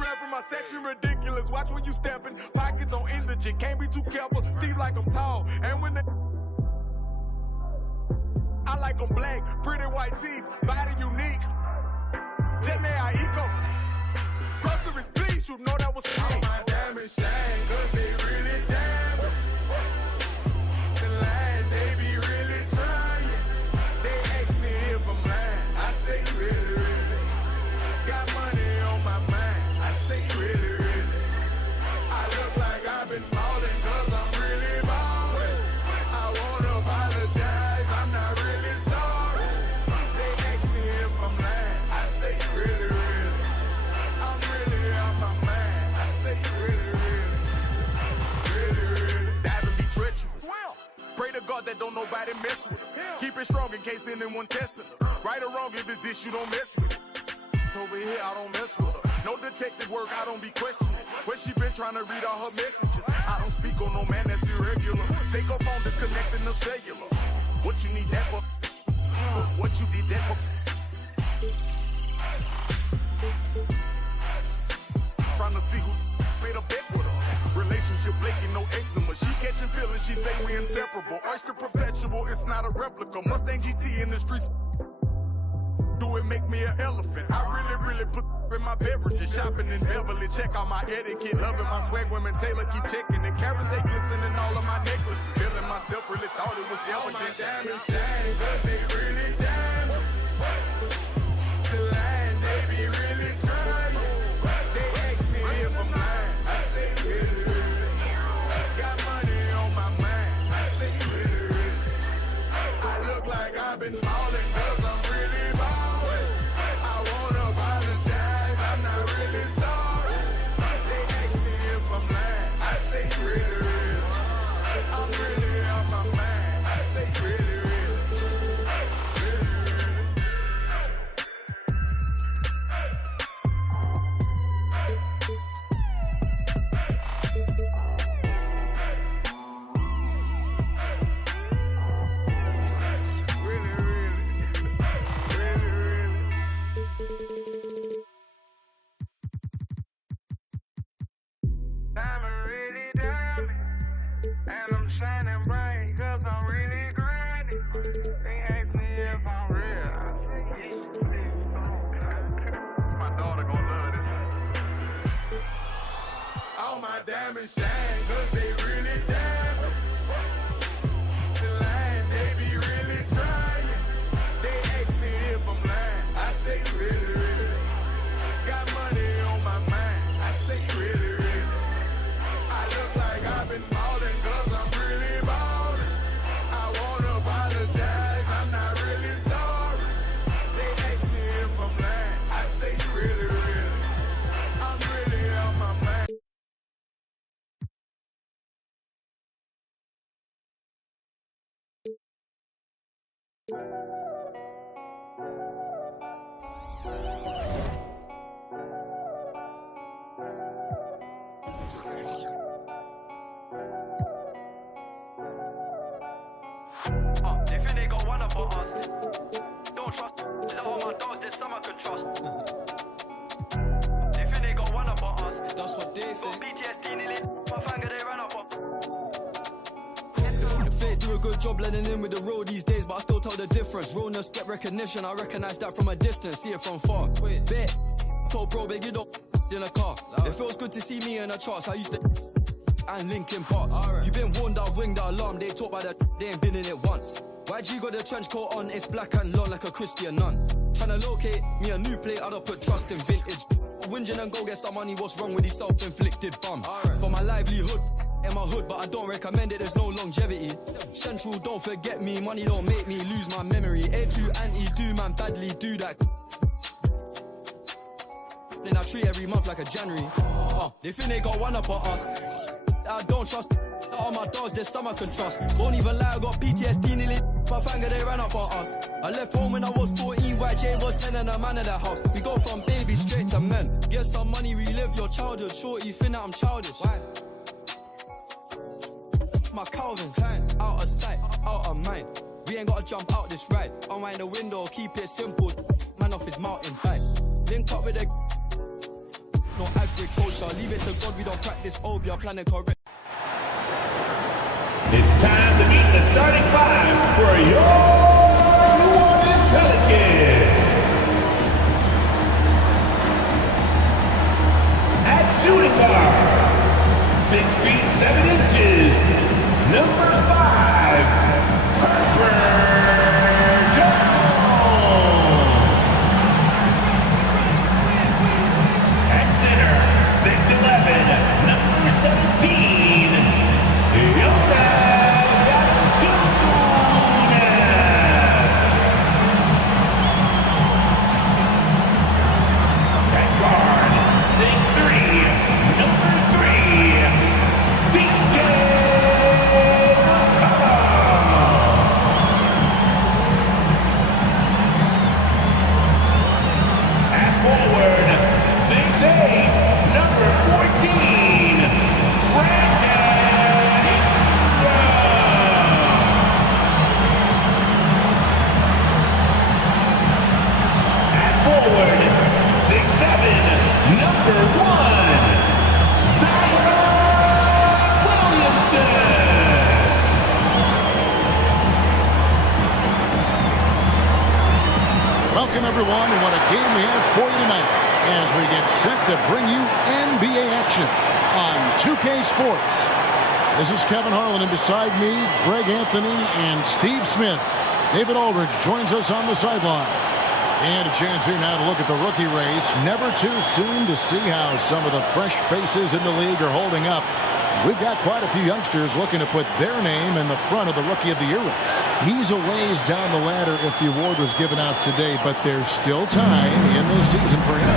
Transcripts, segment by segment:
ran from my section, ridiculous. Watch when you steppin', pockets on indigent. Can't be too careful, Steve like I'm tall. And when they I like them black, pretty white teeth, body unique. Jenny Aiko. Groceries, please, you know that was sweet. All my diamonds shine, cause they really diamond. The line, they be really trying. They ask me if I'm lying, I say really, really. Got money on my mind, I say really, really. I look like I've been ballin' cause I'm really ballin'. I wanna apologize, I'm not really sorry. They ask me if I'm lying, I say really, really. I'm really out my mind, I say really, really. Really, really. Diving be treacherous. Pray to God that don't nobody mess with us. Keep it strong in case anyone testing us. Right or wrong, if it's this, you don't mess with it. Over here, I don't mess with her. No detective work, I don't be questioning. Where she been trying to read all her messages. I don't speak on no man that's irregular. Take her phone, disconnecting the cellular. What you need that for? What you did that for? Trying to see who made a bet with her. Relationship flaking, no eczema. She catching feelings, she say we inseparable. Oyster perpetual, it's not a replica. Mustang GT in the streets. Do it make me an elephant? I really put in my beverages. Shopping in Beverly, check out my etiquette. Loving my swag, women Taylor keep checking it. Carrots, they glisten in all of my necklaces. Feeling myself, really thought it was elegant. All my diamonds shine, cause they really diamonds. The line, they be really trying. They ask me if I'm lying, I say really, really. Got money on my mind, I say really, really. I look like I've been ballin' cause I'm really ballin'. Diamonds shine, cause they really diamonds. The line, they be really trying. They ask me if I'm lying, I say really, really. Got money on my mind, I say really, really. I look like I've been ballin' cause I'm really ballin'. I wanna apologize, I'm not really sorry. They ask me if I'm lying, I say really, really. I'm really out my mind. They think they got one up on us. Don't trust. Is that all my dogs? There's some I can trust. They think they got one up on us. That's what they think. PTSD nearly. My finger they ran up on. The fake do a good job blending in with the road these days, but I still tell the difference. Realness get recognition, I recognize that from a distance, see it from far. Wait, bet. Told bro, big, you don't in a car. It feels good to see me in the charts. I used to and Linkin Parks. Right. You been warned, I'll ring the alarm. They talk about that, they ain't been in it once. YG got the trench coat on, it's black and long like a Christian nun. Tryna locate me a new plate, I don't put trust in vintage. Whinging and go get some money, what's wrong with these self-inflicted bum? Right. For my livelihood, in my hood, but I don't recommend it, there's no longevity. Central, don't forget me, money don't make me lose my memory. A2 anti, do man badly, do that. Then I treat every month like a January. They think they got one up on us. I don't trust all my dogs, there's some I can trust. Won't even lie, I got PTSD nearly. My finger, they ran up on us. I left home when I was 14, white Jane was 10 and a man in the house. We go from baby straight to men. Get some money, relive your childhood. Short, you think that I'm childish. Why? My Calvin's out of sight, out of mind. We ain't gotta jump out this ride. Unwind the window, keep it simple. Man off his mountain bike. Link up with a no agriculture. Leave it to God, we don't practice obia, planning correct. It's time to meet the starting five for your New Orleans Pelicans. At shooting guard, 6 feet 7 inches, number 5, Herbert Jones. At center, 6'11", number 17, Yoda. Welcome, everyone, and what a game we have for you tonight as we get set to bring you NBA action on 2K Sports. This is Kevin Harlan, and beside me, Greg Anthony and Steve Smith. David Aldridge joins us on the sidelines. And a chance here now to look at the rookie race. Never too soon to see how some of the fresh faces in the league are holding up. We've got quite a few youngsters looking to put their name in the front of the Rookie of the Year race. He's a ways down the ladder if the award was given out today, but there's still time in this season for him.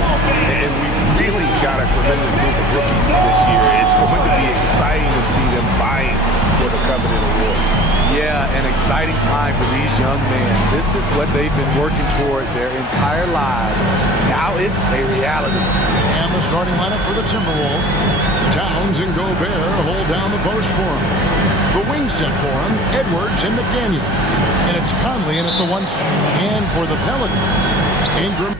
And we really got a tremendous group of rookies this year. It's going to be exciting to see them vying for the coveted award. Yeah, an exciting time for these young men. This is what they've been working toward their entire lives. Now it's a reality. And the starting lineup for the Timberwolves. Towns and Gobert hold down the post for him. The wing set for him, Edwards and McDaniel. And it's Conley in at the 1 spot. And for the Pelicans, Ingram.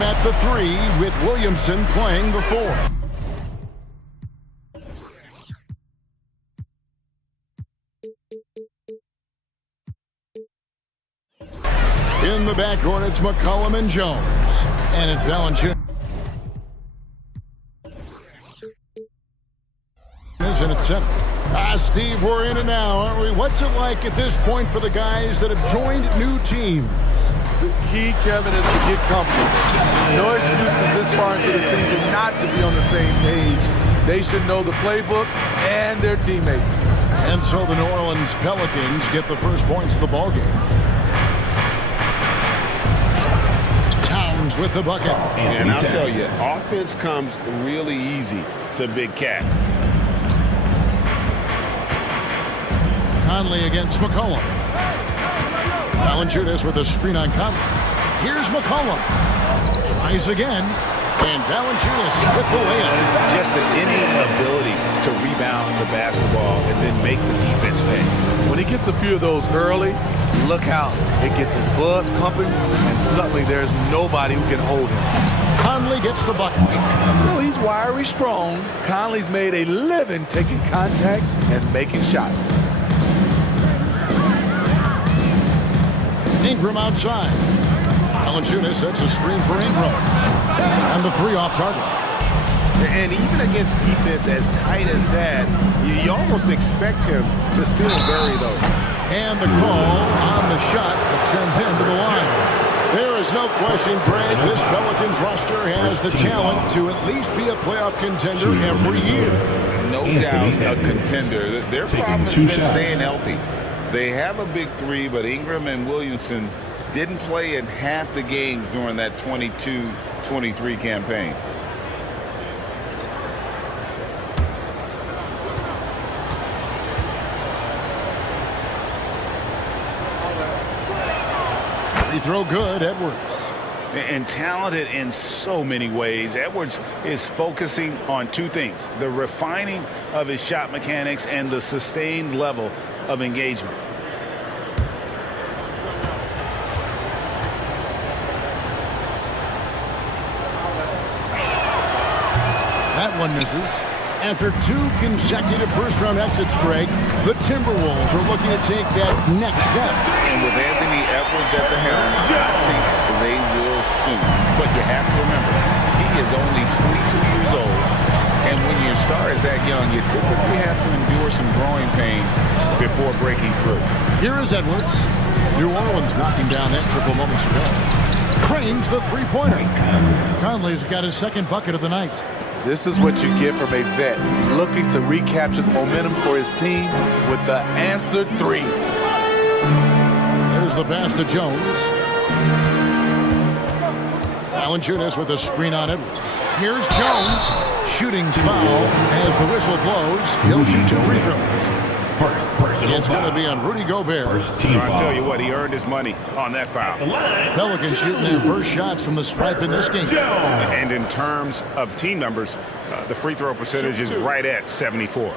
At the 3 with Williamson playing the 4. In the backcourt, it's McCollum and Jones. And it's Valanciunas. And it's center. Steve, we're in it now, aren't we? What's it like at this point for the guys that have joined new teams? The key, Kevin, is to get comfortable. No excuses this far into the season not to be on the same page. They should know the playbook and their teammates. And so the New Orleans Pelicans get the first points of the ballgame. Towns with the bucket. And I'll tell you, offense comes really easy to Big Cat. Conley against McCollum. Valanciunas with a screen on Conley. Here's McCollum. Tries again. And Valanciunas with the layup. Just the innate ability to rebound the basketball and then make the defense pay. When he gets a few of those early, look out. It gets his blood pumping, and suddenly there's nobody who can hold him. Conley gets the bucket. Well, he's wiry strong. Conley's made a living taking contact and making shots. Ingram outside. Valanciunas sets a screen for Ingram. And the three off target. And even against defense as tight as that, you almost expect him to still bury those. And the call on the shot that sends him to the line. There is no question, Greg, this Pelicans roster has the talent to at least be a playoff contender every year. No doubt a contender. Their problem has been staying healthy. They have a big three, but Ingram and Williamson didn't play in half the games during that 22-23 campaign. Free throw good, Edwards. And talented in so many ways. Edwards is focusing on two things: the refining of his shot mechanics and the sustained level of engagement. That one misses. After two consecutive first-round exits, Greg, the Timberwolves are looking to take that next step. And with Anthony Edwards at the helm, I think they will soon. But you have to remember, he is only 22 years old. And when your star is that young, you typically have to endure some growing pains before breaking through. Here is Edwards. New Orleans knocking down that triple moments ago. Cranes the three-pointer. Conley's got his second bucket of the night. This is what you get from a vet looking to recapture the momentum for his team with the answer three. There's the pass to Jones. Valanciunas with a screen on Edwards. Here's Jones. Shooting foul as the whistle blows. He'll shoot two free throws. It's going to be on Rudy Gobert. I'll tell you what, he earned his money on that foul. Pelicans shooting their first shots from the stripe in this game. And in terms of team numbers, the free throw percentage is right at 74.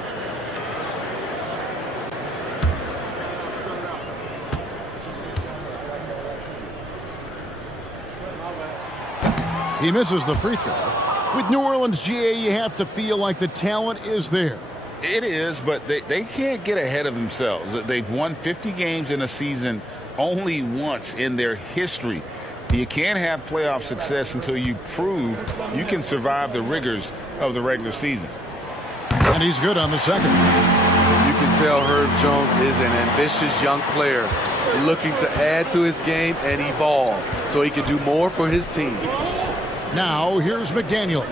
He misses the free throw. With New Orleans, GA, you have to feel like the talent is there. It is, but they can't get ahead of themselves. They've won 50 games in a season only once in their history. You can't have playoff success until you prove you can survive the rigors of the regular season. And he's good on the second. You can tell Herb Jones is an ambitious young player looking to add to his game and evolve so he can do more for his team. Now, here's McDaniels.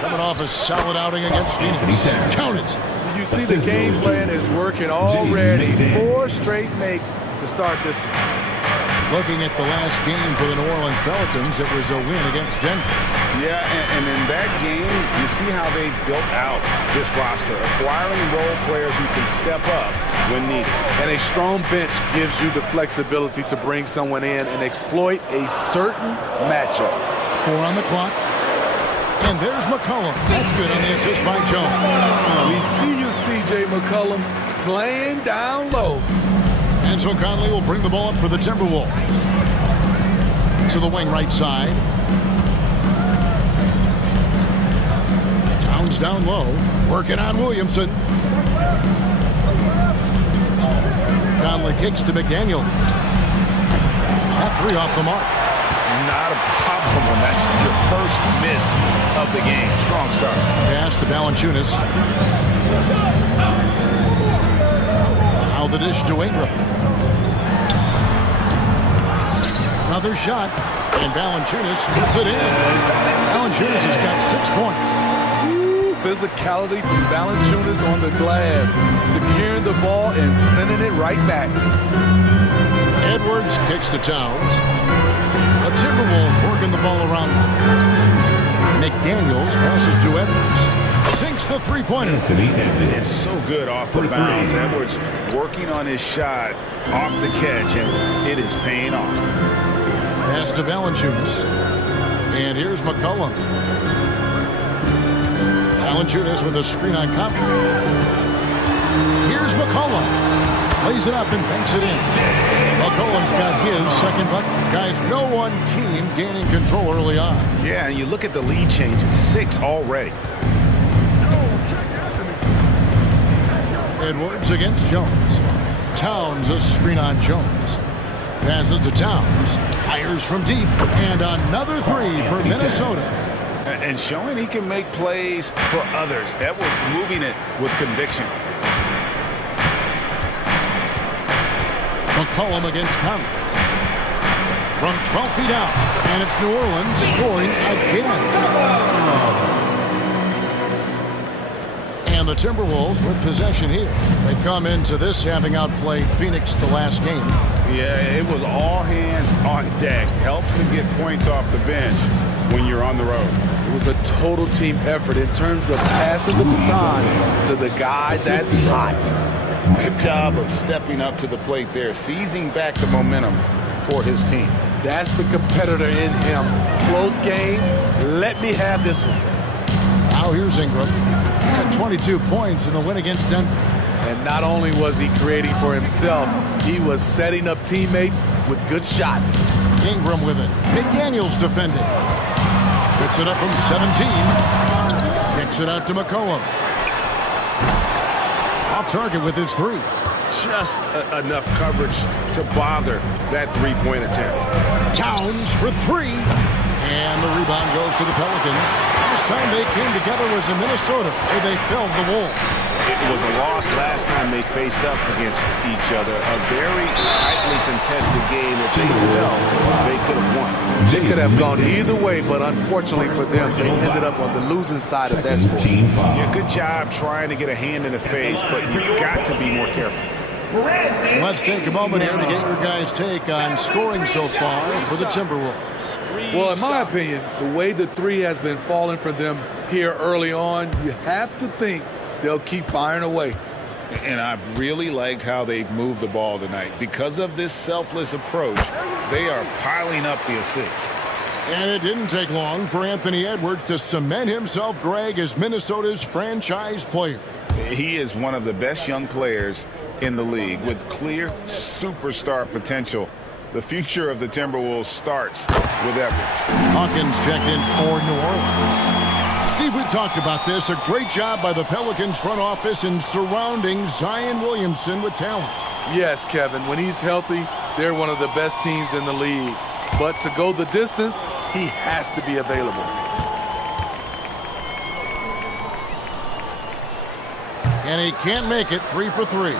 Coming off a solid outing against Phoenix. Count it. You see the game plan is working already. 4 straight makes to start this one. Looking at the last game for the New Orleans Pelicans, it was a win against Denver. Yeah, and in that game, you see how they built out this roster, acquiring role players who can step up when needed. And a strong bench gives you the flexibility to bring someone in and exploit a certain matchup. 4 on the clock. And there's McCollum. That's good on the assist by Jones. We see you, C.J. McCollum, playing down low. And so Conley will bring the ball up for the Timberwolves. To the wing right side. Towns down low. Working on Williamson. Conley kicks to McDaniel. That three off the mark. Not a problem when that's your first miss of the game. Strong start. Pass to Valanciunas. Now the dish to Ingram. Another shot. And Valanciunas splits it in. Valanciunas has got 6 points. Ooh, physicality from Valanciunas on the glass. Securing the ball and sending it right back. Edwards kicks to Towns. The Timberwolves working the ball around. McDaniels passes to Edwards. Sinks the three-pointer. It's so good off the bounds. Edwards working on his shot off the catch, and it is paying off. Pass to Valanciunas. And here's McCollum. Valanciunas with a screen on Conley. Here's McCollum. Lays it up and banks it in. McCollum's got his second bucket. Guys, no one team gaining control early on. Yeah, and you look at the lead changes, 6 already. Edwards against Jones. Towns a screen on Jones. Passes to Towns. Fires from deep. And another 3 for Minnesota. And showing he can make plays for others. Edwards moving it with conviction. McCollum against Conley. From 12 feet out. And it's New Orleans scoring again. And the Timberwolves with possession here. They come into this having outplayed Phoenix the last game. Yeah, it was all hands on deck. Helps to get points off the bench when you're on the road. It was a total team effort in terms of passing the baton to the guy that's hot. Good job of stepping up to the plate there, seizing back the momentum for his team. That's the competitor in him. Close game. Let me have this one. Now here's Ingram. Had 22 points in the win against Denver. And not only was he creating for himself, he was setting up teammates with good shots. Ingram with it. McDaniels defending. Gets it up from 17. Kicks it out to McCollum. Off target with his 3. Just enough coverage to bother that three-point attempt. Towns for 3. And the rebound goes to the Pelicans. Last time they came together was in Minnesota, where they felled the Wolves. It was a loss last time they faced up against each other. A very tightly contested game that they felt they could have won. They could have gone either way, but unfortunately for them, they ended up on the losing side of that score. Yeah, good job trying to get a hand in the face, but you've got to be more careful. Let's take a moment here to get your guys' take on scoring so far for the Timberwolves. Well, in my opinion, the way the 3 has been falling for them here early on, you have to think they'll keep firing away. And I've really liked how they've moved the ball tonight. Because of this selfless approach, they are piling up the assists. And it didn't take long for Anthony Edwards to cement himself, Greg, as Minnesota's franchise player. He is one of the best young players in the league with clear superstar potential. The future of the Timberwolves starts with Edwards. Hawkins checked in for New Orleans. Steve, we talked about this. A great job by the Pelicans front office in surrounding Zion Williamson with talent. Yes, Kevin. When he's healthy, they're one of the best teams in the league. But to go the distance, he has to be available. And he can't make it. 3 for 3.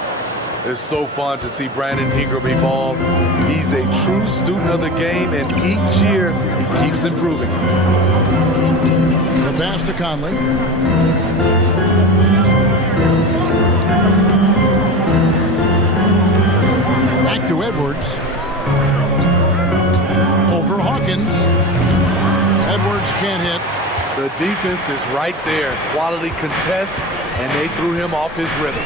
It's so fun to see Brandon Ingram evolve. He's a true student of the game, and each year he keeps improving. The pass to Conley. Back to Edwards. Over Hawkins. Edwards can't hit. The defense is right there. Quality contest, and they threw him off his rhythm.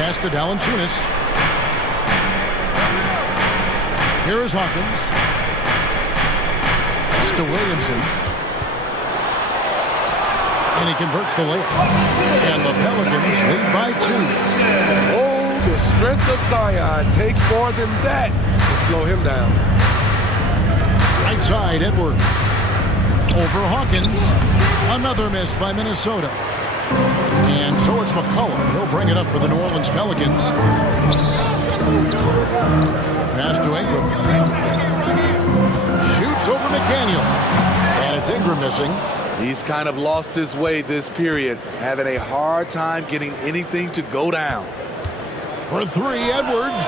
Pass to Valanciunas. Here is Hawkins. Pass to Williamson. And he converts the layup. And the Pelicans lead by 2. Oh, the strength of Zion takes more than that to slow him down. Right side, Edwards. Over Hawkins. Another miss by Minnesota. And so it's McCollum. He'll bring it up for the New Orleans Pelicans. Pass to Ingram. Shoots over McDaniel. And it's Ingram missing. He's kind of lost his way this period, having a hard time getting anything to go down. For 3, Edwards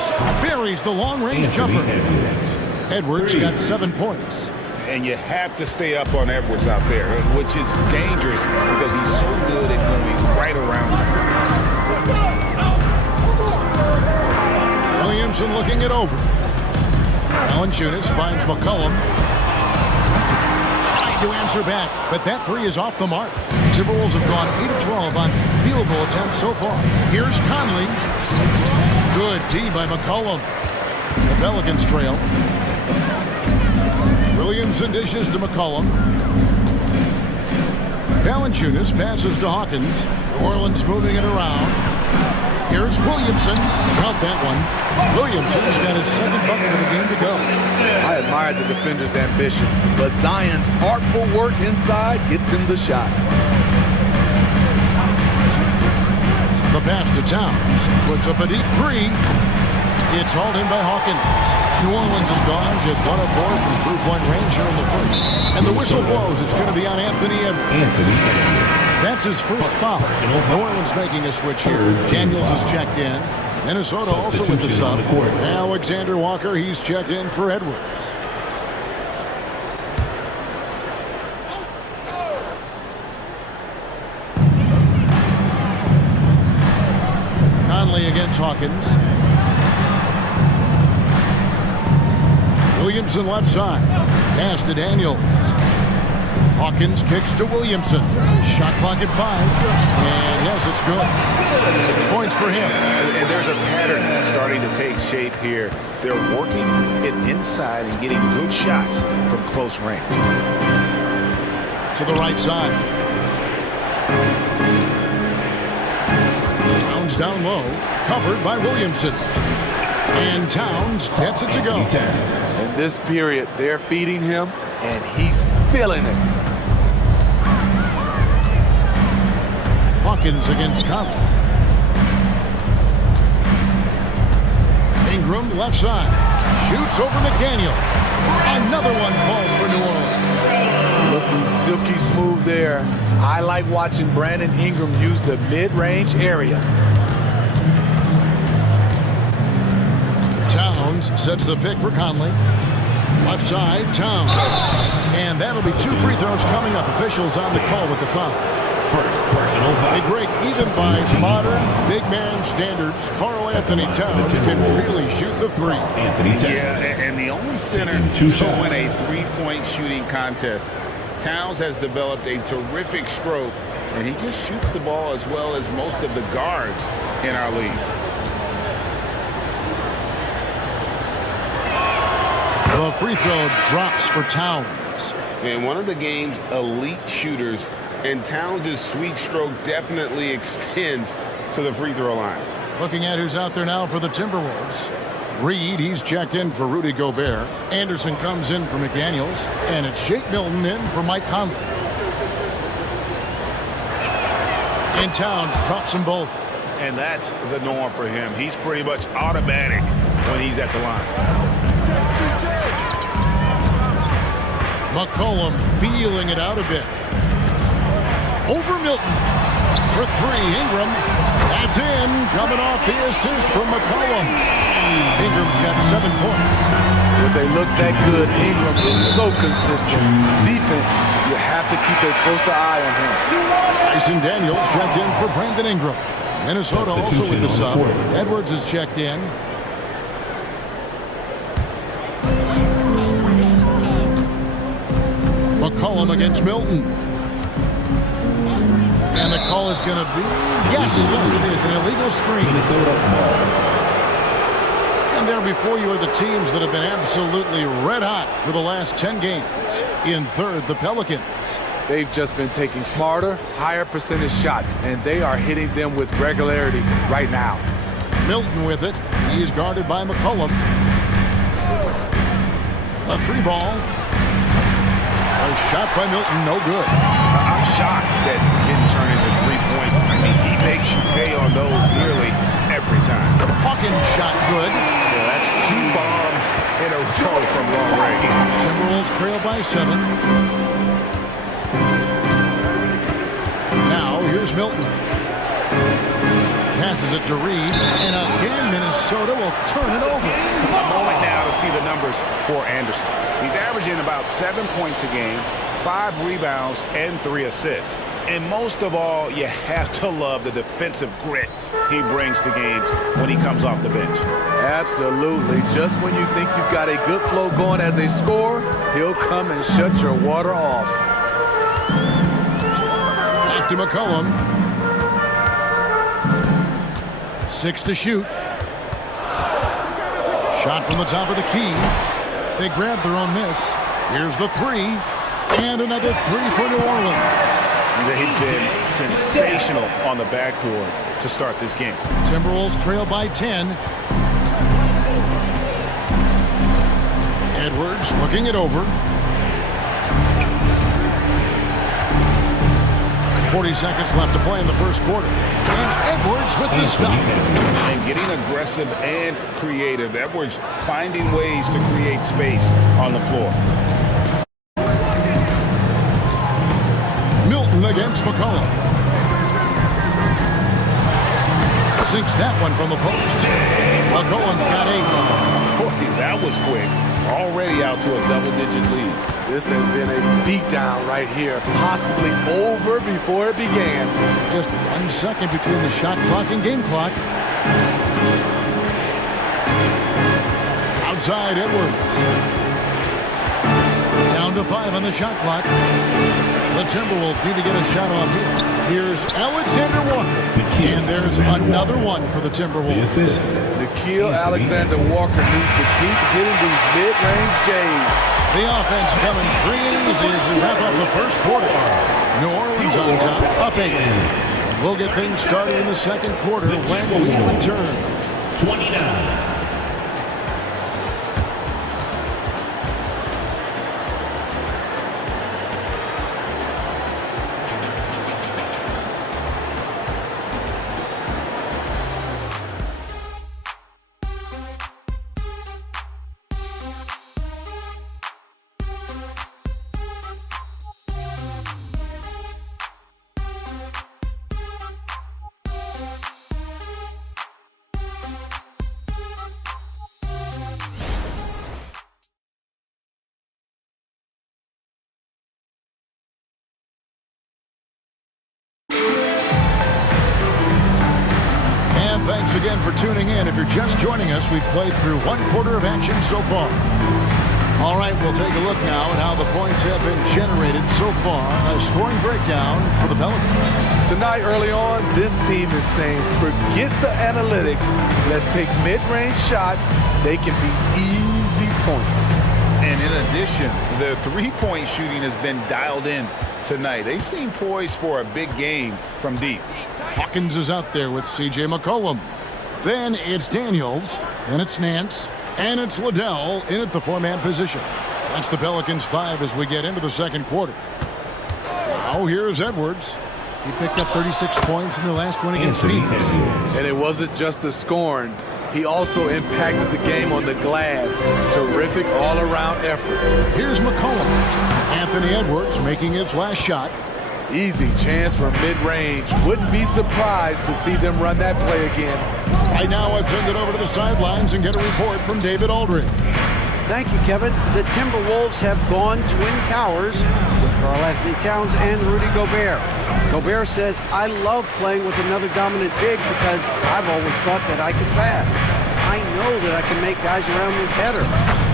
buries the long-range jumper. Edwards got 7 points. And you have to stay up on Edwards out there, which is dangerous because he's so good at going right around you. Williamson looking it over. Valanciunas finds McCollum. Trying to answer back, but that 3 is off the mark. Timberwolves have gone 8 of 12 on field goal attempts so far. Here's Conley. Good D by McCollum. The Pelicans trail. Williamson dishes to McCollum. Valanciunas passes to Hawkins. New Orleans moving it around. Here's Williamson. Count that one. Williamson's got his second bucket of the game to go. I admired the defender's ambition, but Zion's artful work inside gets him the shot. The pass to Towns. Puts up a deep three. It's hauled in by Hawkins. New Orleans is gone, just 1 of 4 from three-point range here in the first. And the whistle blows. It's going to be on Anthony Edwards. That's his first foul. New Orleans making a switch here. Daniels is checked in. Minnesota also with the sub. Alexander Walker, he's checked in for Edwards. Conley against Hawkins. Williamson left side. Pass to Daniels. Hawkins kicks to Williamson. Shot clock at 5. And yes, it's good. 6 points for him. And there's a pattern starting to take shape here. They're working it inside and getting good shots from close range. To the right side. Towns down low. Covered by Williamson. And Towns gets it to go. In this period, they're feeding him, and he's feeling it. Hawkins against Conley. Ingram left side. Shoots over McDaniel. Another one falls for New Orleans. Looking silky smooth there. I like watching Brandon Ingram use the mid-range area. Towns sets the pick for Conley. Left side, Towns. And that'll be 2 free throws coming up. Officials on the call with the foul. A break even by modern big man standards. Karl Anthony Towns can really shoot the three. Yeah, and the only center to win a three-point shooting contest. Towns has developed a terrific stroke, and he just shoots the ball as well as most of the guards in our league. The free throw drops for Towns. And one of the game's elite shooters, and Towns' sweet stroke definitely extends to the free throw line. Looking at who's out there now for the Timberwolves. Reed, he's checked in for Rudy Gobert. Anderson comes in for McDaniels. And it's Shake Milton in for Mike Conley. And Towns drops them both. And that's the norm for him. He's pretty much automatic when he's at the line. McCollum feeling it out a bit. Over Milton for 3. Ingram. That's in. Coming off the assist from McCollum. Ingram's got 7 points. When they look that good, Ingram is so consistent. Defense, you have to keep a closer eye on him. Tyson Daniels checked in for Brandon Ingram. Minnesota also with the sub. Edwards is checked in. McCollum against Milton. And the call is going to be, yes, it is, an illegal screen. And there before you are the teams that have been absolutely red hot for the last 10 games. In third, the Pelicans. They've just been taking smarter, higher percentage shots, and they are hitting them with regularity right now. Milton with it. He is guarded by McCollum. A 3-ball. A shot by Milton, no good. I'm shocked that didn't turn into 3 points. I mean, he makes you pay on those nearly every time. Hawkins shot good. Yeah, that's 2 bombs in a row from long range. Timberwolves trail by 7. Now, here's Milton. Passes it to Reed. And again, Minnesota will turn it over. A moment now to see the numbers for Anderson. He's averaging about 7 points a game, 5 rebounds, and 3 assists. And most of all, you have to love the defensive grit he brings to games when he comes off the bench. Absolutely. Just when you think you've got a good flow going as a scorer, he'll come and shut your water off. Back to McCollum. 6 to shoot. Shot from the top of the key. They grabbed their own miss. Here's the 3. And another 3 for New Orleans. They've been sensational on the backboard to start this game. Timberwolves trail by 10. Edwards looking it over. 40 seconds left to play in the first quarter. And Edwards with the stuff. And getting aggressive and creative. Edwards finding ways to create space on the floor. Milton against McCollum. Sinks that one from the post. McCollum's got 8. Boy, that was quick. Already out to a double-digit lead. This has been a beatdown right here, possibly over before it began. Just 1 second between the shot clock and game clock. Outside Edwards. Down to 5 on the shot clock. The Timberwolves need to get a shot off here. Here's Alexander Walker. And there's another one for the Timberwolves. Nikhil Alexander-Walker needs to keep hitting these mid-range J's. The offense coming free and easy as we wrap up the first quarter. New Orleans on top, up 8. We'll get things started in the second quarter when we return. 29. Thanks again for tuning in. If you're just joining us, we've played through 1 quarter of action so far. All right, we'll take a look now at how the points have been generated so far. A scoring breakdown for the Pelicans. Tonight, early on, this team is saying, forget the analytics. Let's take mid-range shots. They can be easy points. And in addition, the three-point shooting has been dialed in tonight. They seem poised for a big game from deep. Hawkins is out there with C.J. McCollum. Then it's Daniels, and it's Nance, and it's Liddell in at the 4-man position. That's the Pelicans 5 as we get into the second quarter. Now here's Edwards. He picked up 36 points in the last one against Phoenix. And it wasn't just the scoring. He also impacted the game on the glass. Terrific all-around effort. Here's McCollum. Anthony Edwards making his last shot. Easy chance from mid-range. Wouldn't be surprised to see them run that play again. Right now, let's send it over to the sidelines and get a report from David Aldridge. Thank you, Kevin. The Timberwolves have gone Twin Towers with Karl-Anthony Towns and Rudy Gobert. Gobert says, I love playing with another dominant big because I've always thought that I could pass. I know that I can make guys around me better.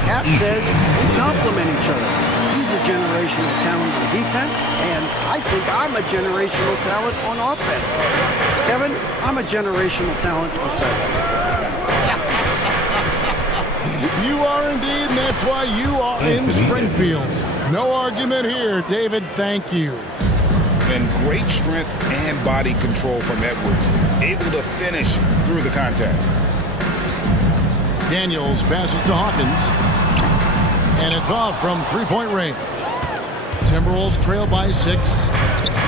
Cat says we complement each other. He's a generational talent on defense, and I think I'm a generational talent on offense. Kevin, I'm a generational talent on second. You are indeed, and that's why you are in Springfield. No argument here, David. Thank you. And great strength and body control from Edwards. Able to finish through the contact. Daniels passes to Hawkins. And it's off from three-point range. Timberwolves trail by 6.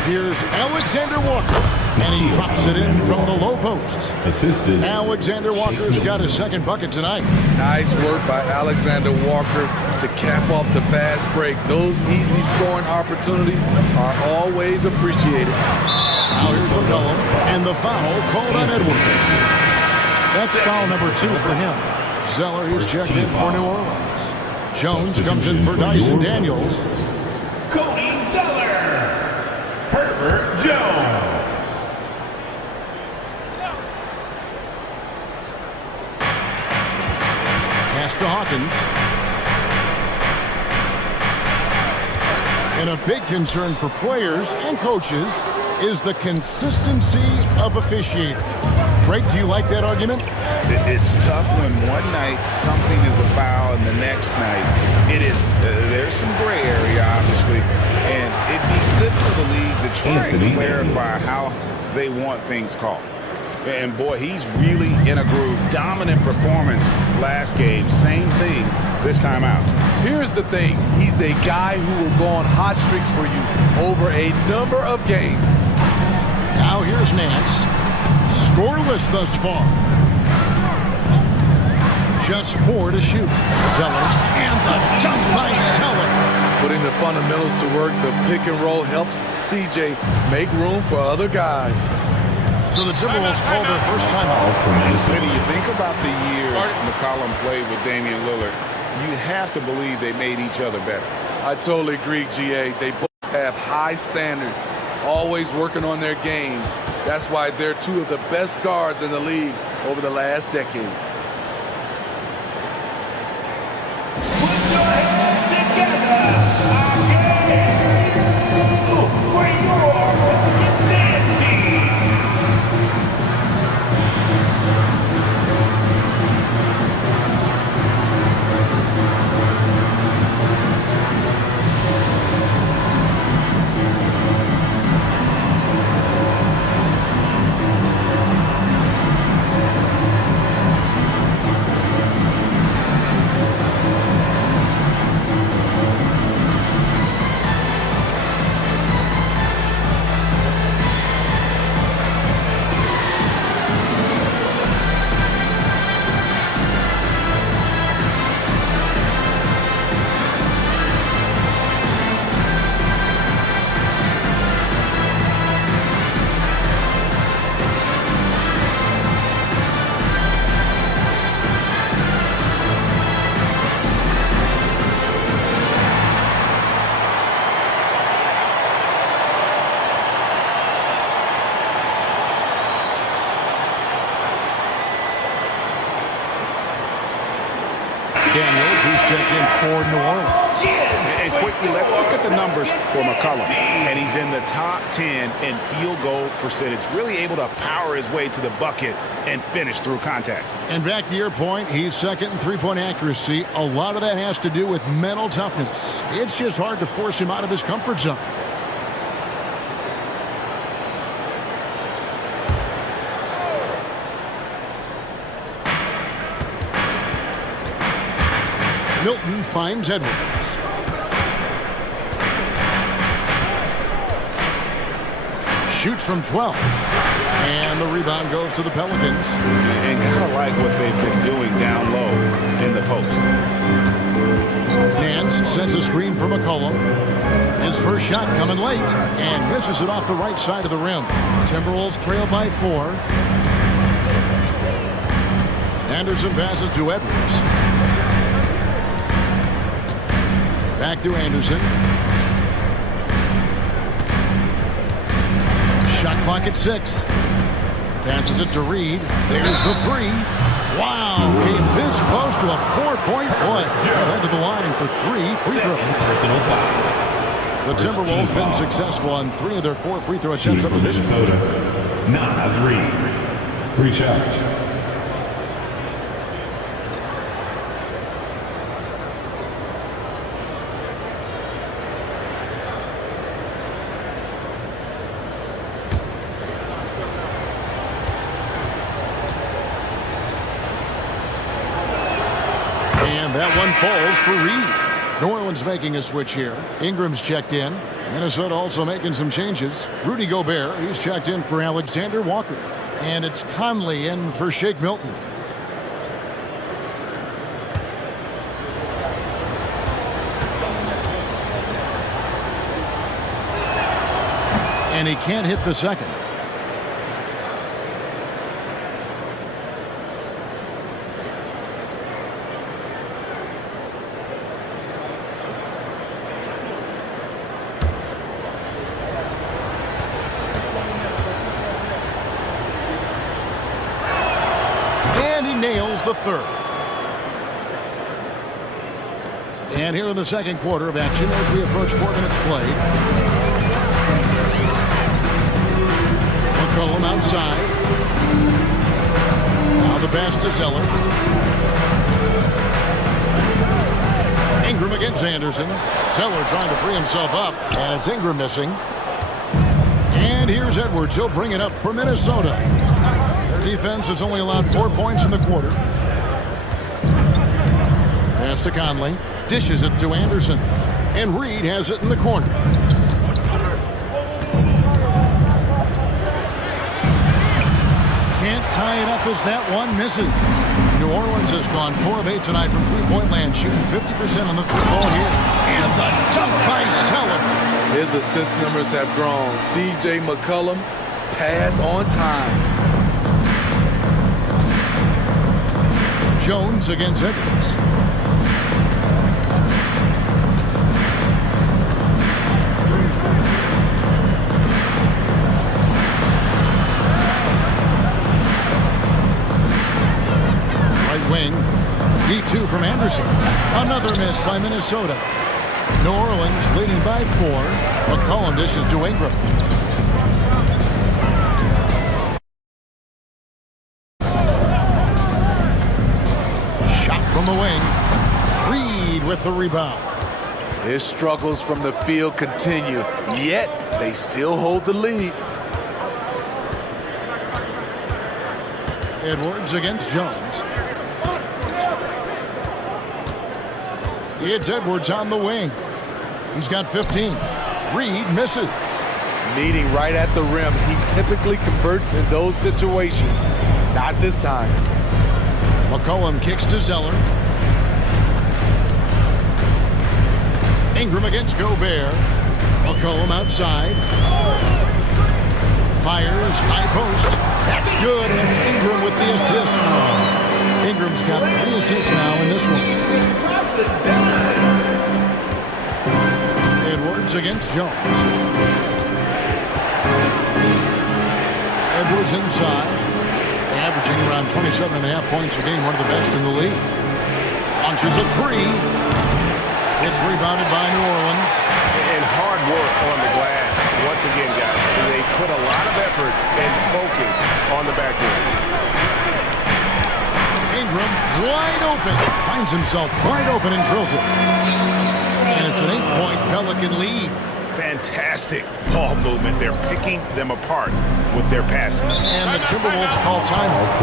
Here's Alexander Walker. And he drops it in from the low post. Assisted. Alexander Walker's got his second bucket tonight. Nice work by Alexander Walker to cap off the fast break. Those easy scoring opportunities are always appreciated. Now here's McCollum. And the foul called on Edwards. That's foul number 2 for him. Zeller, who's checked in for New Orleans. Jones comes in for Dyson Daniels. Cody Zeller. Herbert Jones. Pass to Hawkins. And a big concern for players and coaches is the consistency of officiating. Greg, do you like that argument? It's tough when one night something is a foul and the next night it is. There's some gray area, obviously, and it'd be good for the league to try and clarify how they want things called. And boy, he's really in a groove. Dominant performance last game. Same thing this time out. Here's the thing. He's a guy who will go on hot streaks for you over a number of games. Now here's Nance. Scoreless thus far. Just 4 to shoot. Zeller and the dunk by Zeller. Putting the fundamentals to work, the pick and roll helps CJ make room for other guys. So the Timberwolves call their first timeout. When you think about the years McCollum played with Damian Lillard, you have to believe they made each other better. I totally agree, GA. They both have high standards, always working on their games. That's why they're two of the best guards in the league over the last decade. Put your hands together. For your dance team. Daniels, he's checked in for New Orleans. And quickly, let's look at the numbers for McCollum. And he's in the top 10 in field goal percentage, really able to power his way to the bucket and finish through contact. And back to your point, he's second in three-point accuracy. A lot of that has to do with mental toughness. It's just hard to force him out of his comfort zone. Milton finds Edwards. Shoots from 12. And the rebound goes to the Pelicans. And gotta like what they've been doing down low in the post. Nance sets a screen for McCollum. His first shot coming late and misses it off the right side of the rim. Timberwolves trail by 4. Anderson passes to Edwards. Back to Anderson. Shot clock at 6. Passes it to Reed. There's the 3. Wow, came this close to a 4-point play. Head to the line for 3 free throws. The Timberwolves been successful on 3 of their 4 free throw attempts up to this point. 9 of 3. 3 shots. And that one falls for Reed. New Orleans making a switch here. Ingram's checked in. Minnesota also making some changes. Rudy Gobert, he's checked in for Alexander Walker. And it's Conley in for Shake Milton. And he can't hit the second. Nails the third. And here in the second quarter of action as we approach 4 minutes played. McCollum outside. the pass to Zeller. Ingram against Anderson. Zeller trying to free himself up, and it's Ingram missing. And here's Edwards. He'll bring it up for Minnesota. Their defense has only allowed 4 points in the quarter. Pass to Conley. Dishes it to Anderson. And Reed has it in the corner. Can't tie it up as that one misses. New Orleans has gone 4 of 8 tonight from three-point land, shooting 50% on the free ball here. And the dunk by Zeller. His assist numbers have grown. C.J. McCollum, pass on time. Jones against Edwards. Right wing. D2 from Anderson. Another miss by Minnesota. New Orleans leading by 4. McCollum dishes to Ingram. Shot from the wing. Reed with the rebound. His struggles from the field continue, yet they still hold the lead. Edwards against Jones. It's Edwards on the wing. He's got 15. Reed misses. Meeting right at the rim. He typically converts in those situations. Not this time. McCollum kicks to Zeller. Ingram against Gobert. McCollum outside. Fires, high post. That's good, and it's Ingram with the assist. Ingram's got 3 assists now in this one. Edwards against Jones. Edwards inside. Averaging around 27.5 points a game, one of the best in the league. Launches a 3. It's rebounded by New Orleans. And hard work on the glass. Once again, guys, they put a lot of effort and focus on the backboard. Ingram wide open. Finds himself wide open and drills it. And it's an 8-point Pelican lead. Fantastic ball movement. They're picking them apart with their passing. And the Timberwolves call timeout.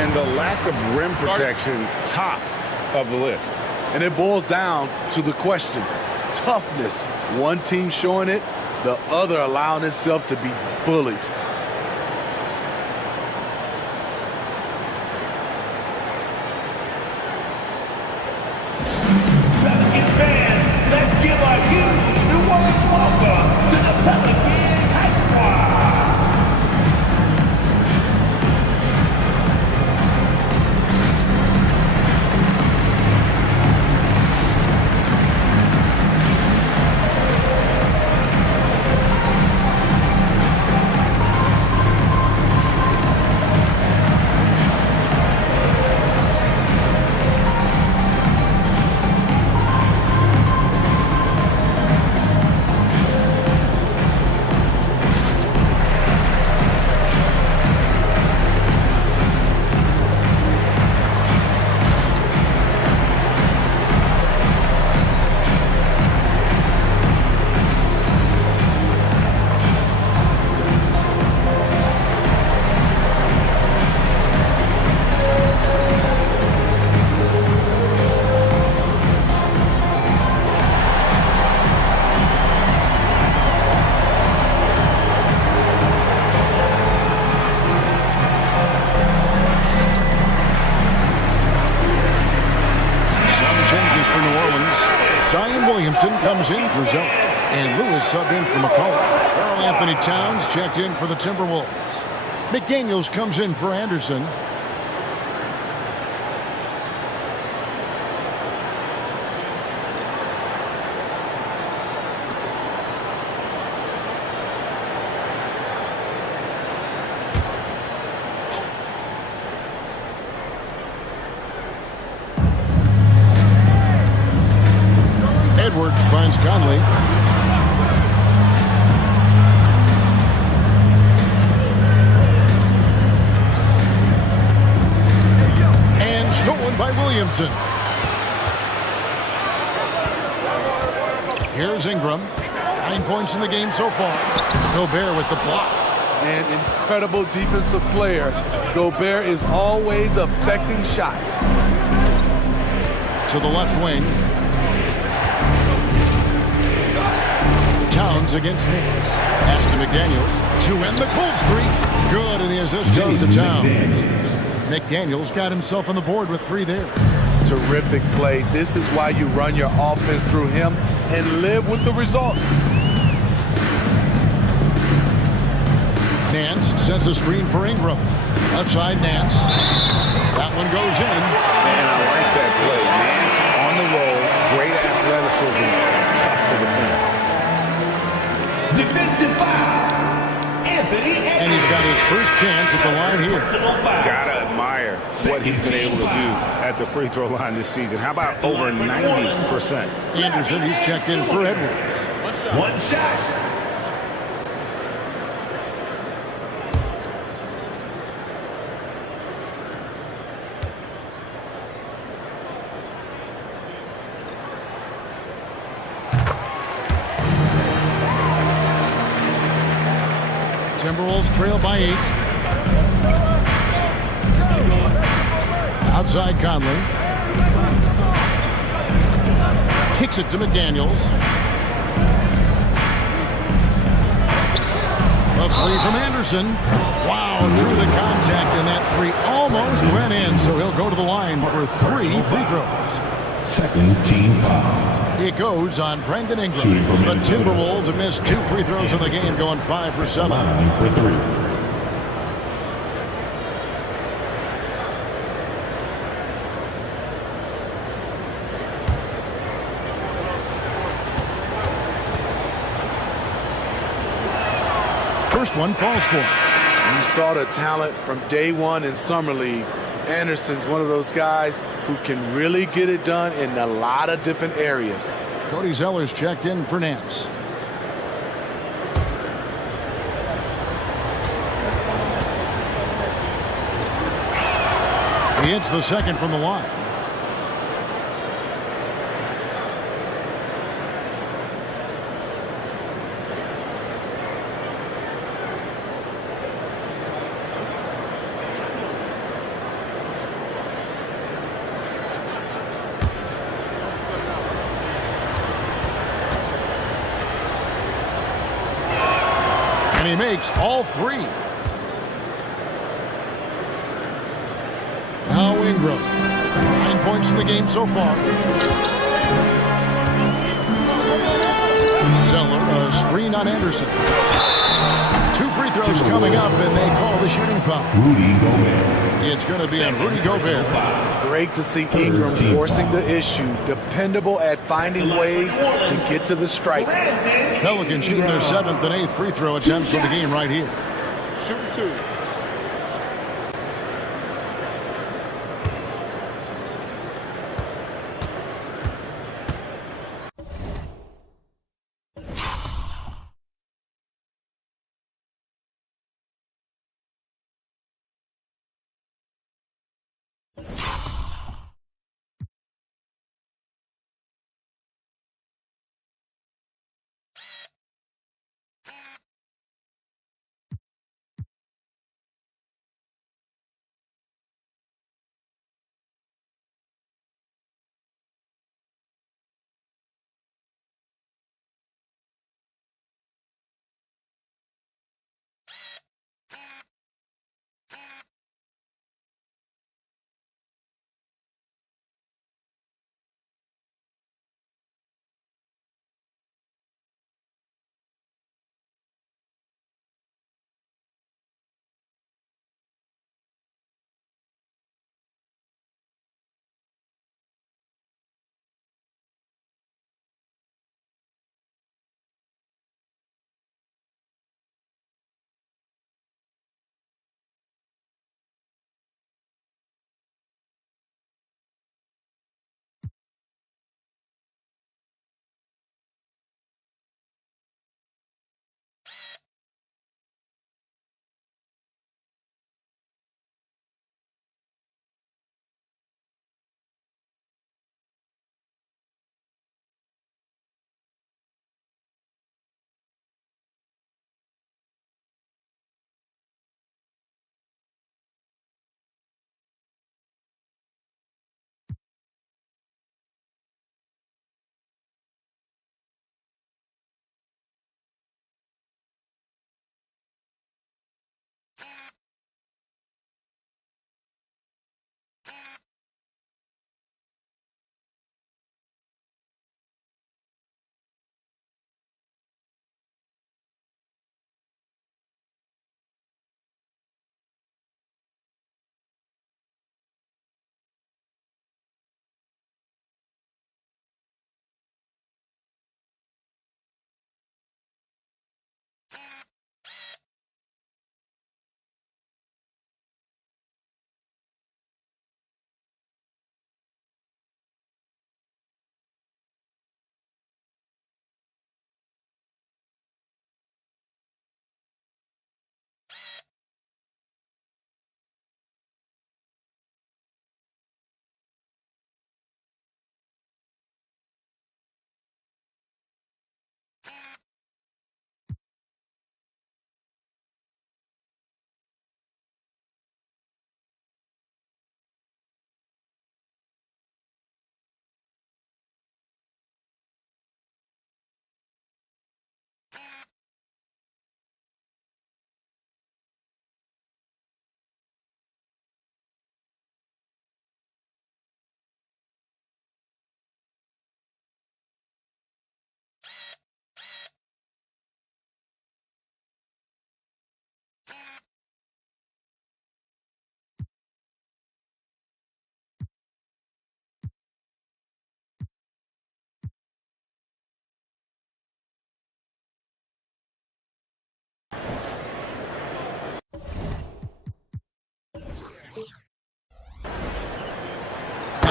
And the lack of rim protection, top of the list. And it boils down to the question. Toughness. One team showing it, the other allowing itself to be bullied. Pelican fans, let's give a huge New Orleans welcome to the Pelicans Hype Squad. Comes in for Zeller. And Lewis subbed in for McCollum. Karl Anthony Towns checked in for the Timberwolves. McDaniels comes in for Anderson. Edwards finds Conley. Middleton. Here's Ingram. 9 points in the game so far. Gobert with the block. An incredible defensive player. Gobert is always affecting shots. To the left wing. Towns against Nance. Pass to McDaniels to end the cold streak. Good, and the assist goes to Towns. McDaniels got himself on the board with 3 there. Terrific play. This is why you run your offense through him and live with the results. Nance sends a screen for Ingram. Left side, Nance. That one goes in. Man, I like that play. Nance on the roll. Great athleticism. Tough to defend. Defensive foul. Anthony And he's got his first chance at the line here. Gotta admire what he's been able to do at the free throw line this season. How about over 90%? Anderson, he's checked in for Edwards. One shot. Timberwolves trail by 8. Outside Conley. Kicks it to McDaniels. A 3 from Anderson. Wow, drew the contact, and that 3 almost went in, so he'll go to the line for 3 free throws. Second team foul. It goes on Brandon Ingram. The Timberwolves have missed 2 free throws in the game, going 5 for 7. Line for 3. First one falls for him. You saw the talent from day one in Summer League. Anderson's one of those guys who can really get it done in a lot of different areas. Cody Zeller's checked in for Nance. He hits the second from the line. And he makes all 3. Now Ingram. 9 points in the game so far. Zeller, a screen on Anderson. 2 free throws coming up, and they call the shooting foul. Rudy Gobert. It's going to be on Rudy Gobert. Great to see Ingram forcing the issue. Dependable at finding ways to get to the stripe. Pelicans shooting their 7th and 8th free throw attempts of the game right here. Shooting 2.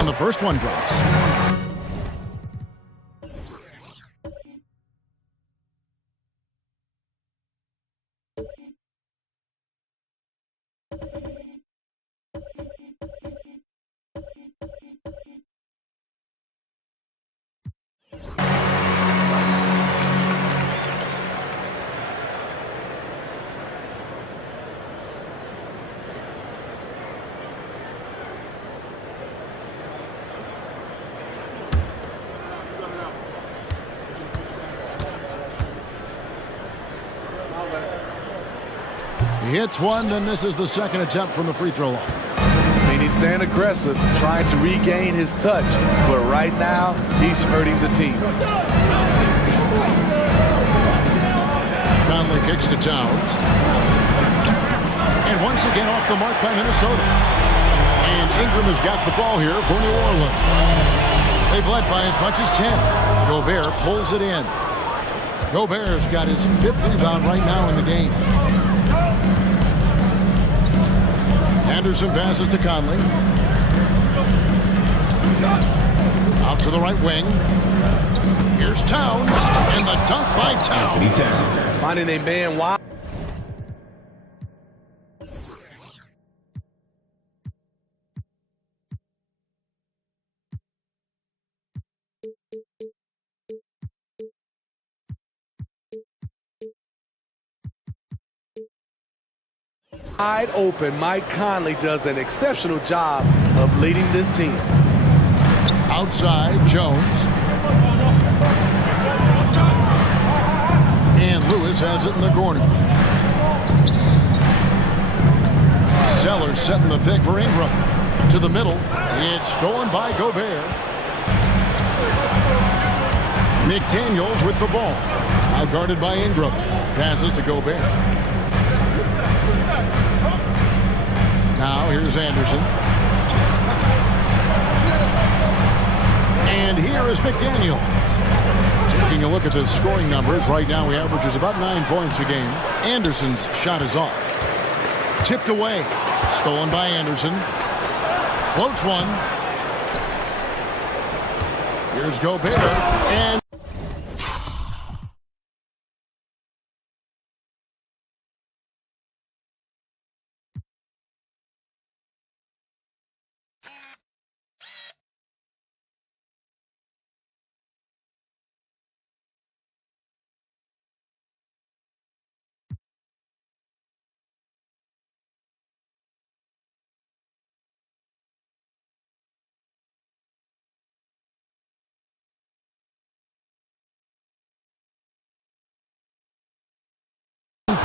And the first one drops. He hits one, then misses the second attempt from the free throw line. I mean, he's staying aggressive, trying to regain his touch. But right now, he's hurting the team. Conley kicks to Towns. And once again off the mark by Minnesota. And Ingram has got the ball here for New Orleans. They've led by as much as 10. Gobert pulls it in. Gobert's got his 5th rebound right now in the game. Anderson passes to Conley. Out to the right wing. Here's Towns, and the dunk by Towns. Finding a man wide. Wide open, Mike Conley does an exceptional job of leading this team. Outside, Jones. And Lewis has it in the corner. Sellers setting the pick for Ingram. To the middle. It's stolen by Gobert. McDaniels with the ball. Out guarded by Ingram. Passes to Gobert. Now here's Anderson. And here is McDaniel. Taking a look at the scoring numbers, right now he averages about 9 points a game. Anderson's shot is off. Tipped away. Stolen by Anderson. Floats one. Here's Gobert. And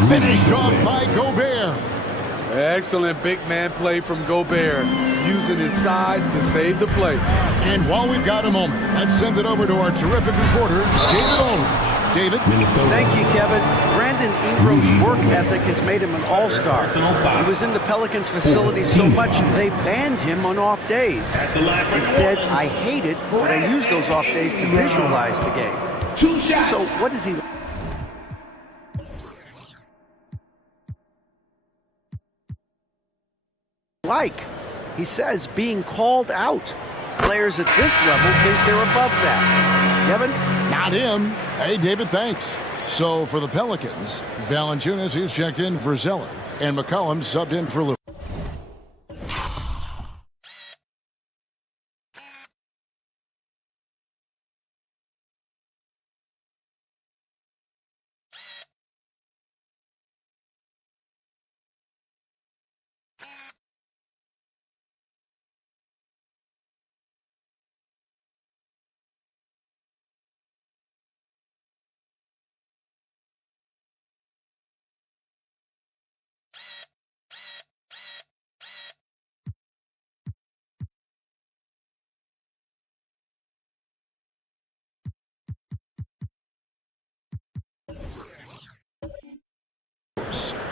finished off by Gobert. Excellent big man play from Gobert, using his size to save the play. And while we've got a moment, let's send it over to our terrific reporter, David Olrich. David? Thank you, Kevin. Brandon Ingram's work ethic has made him an all-star. He was in the Pelicans facility so much they banned him on off days. He said, "I hate it, but I use those off days to visualize the game." So what does he like? He says being called out. Players at this level think they're above that. Kevin? Not him. Hey, David, thanks. So for the Pelicans, Valanciunas, he's checked in for Zeller, and McCollum subbed in for Lewis.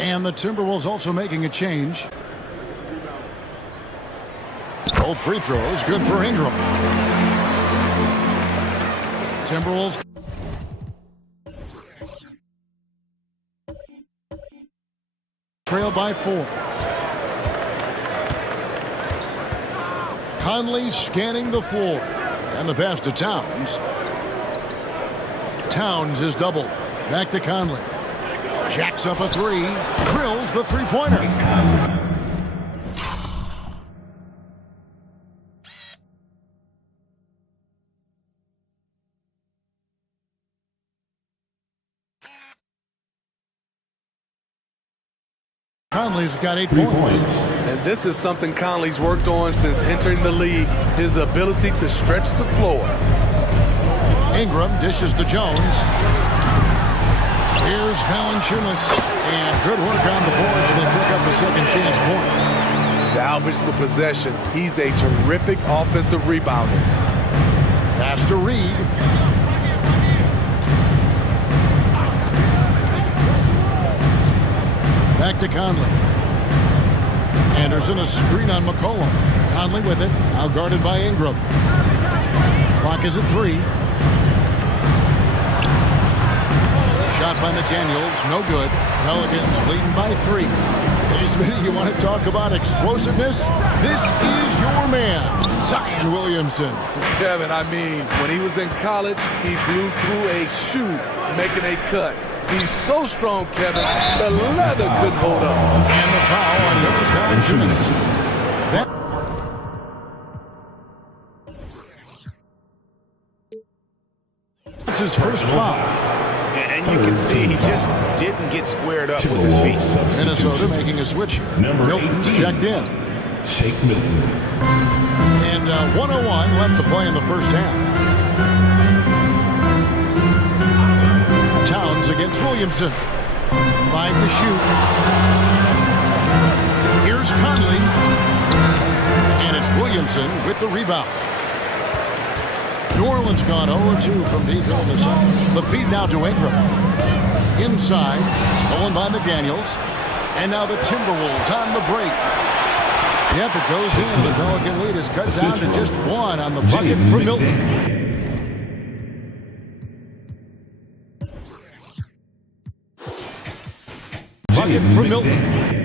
And the Timberwolves also making a change. Both free throws, good for Ingram. Timberwolves trail by 4. Conley scanning the floor. And the pass to Towns. Towns is doubled. Back to Conley. Jacks up a three. Drills the three-pointer. Conley's got 8 points. And this is something Conley's worked on since entering the league, his ability to stretch the floor. Ingram dishes to Jones. Here's Valanciunas. And good work on the boards. They pick up the second chance points. Salvage the possession. He's a terrific offensive rebounder. Pass to Reed. Back to Conley. Anderson a screen on McCollum. Conley with it. Now guarded by Ingram. Clock is at 3. Shot by McDaniels. No good. Pelicans leading by 3. This minute you want to talk about explosiveness? This is your man, Zion Williamson. Kevin, I mean, when he was in college, he blew through a shoe making a cut. He's so strong, Kevin, the leather couldn't hold up. And the foul on Nicholas Valanciunas. That's his first foul. And you can see he just didn't get squared up with his feet. Minnesota making a switch here. Milton's checked in. Shake Milton. And 101 left to play in the first half. Towns against Williamson. 5 to shoot. Here's Conley. And it's Williamson with the rebound. New Orleans gone 0-2 from deep in the second. The feed now to Ingram. Inside. Stolen by McDaniels. And now the Timberwolves on the break. Yep, it goes in. The Pelican lead is cut down to just 1 on the bucket for Milton. Bucket for Milton.